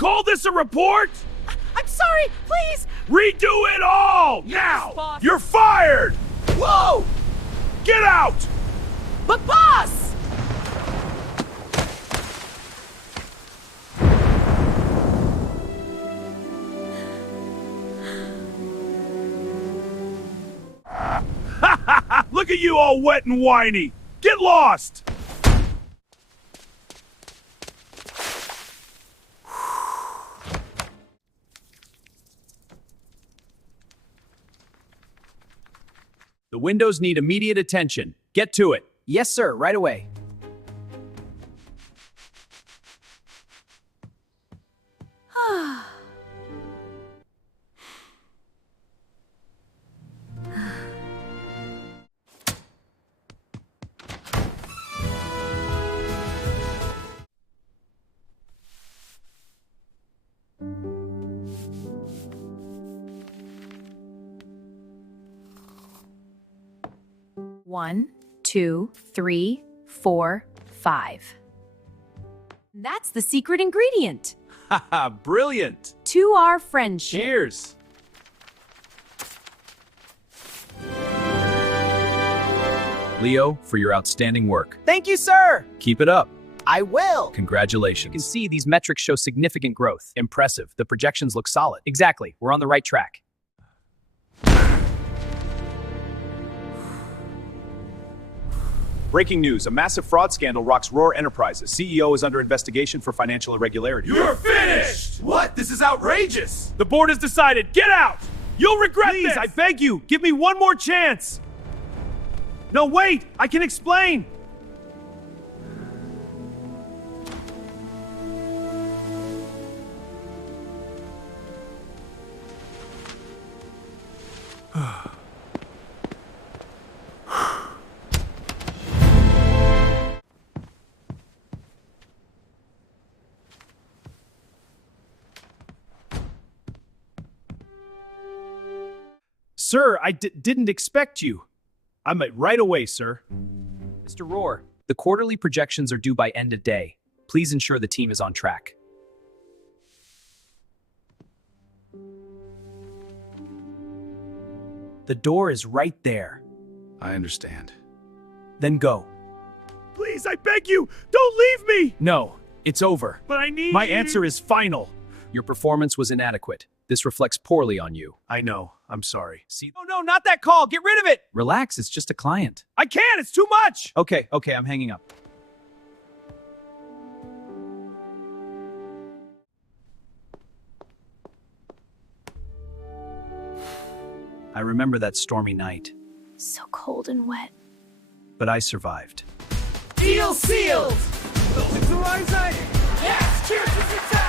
call this a report? I'm sorry, please! Redo it all! Yes, now! boss. You're fired! Whoa! Get out! But boss! Look at you all wet and whiny! Get lost! The windows need immediate attention. Get to it. Yes, sir, right away. One, two, three, four, five. That's the secret ingredient Haha, brilliant! to our friendship. Cheers! Leo, for your outstanding work. Thank you, sir! Keep it up. I will! Congratulations. You can see these metrics show significant growth. Impressive. The projections look solid. Exactly. We're on the right track. Breaking news, a massive fraud scandal rocks Roar Enterprises. CEO is under investigation for financial irregularity. You're finished! What? This is outrageous! The board has decided. Get out! You'll regret this! Please, I beg you, give me one more chance! No, wait! I can explain! Sir, I didn't expect you. I'm right away, sir. Mr. Roar, the quarterly projections are due by end of day. Please ensure the team is on track. The door is right there. I understand. Then go. Please, I beg you, don't leave me! No, it's over. But I need My you. answer is final. Your performance was inadequate. This reflects poorly on you. I know. I'm sorry. See, Oh no, not that call! Get rid of it! relax, it's just a client. I can't, it's too much! Okay, I'm hanging up. I remember that stormy night, So cold and wet. but I survived. Deal sealed! Yes, cheers to success!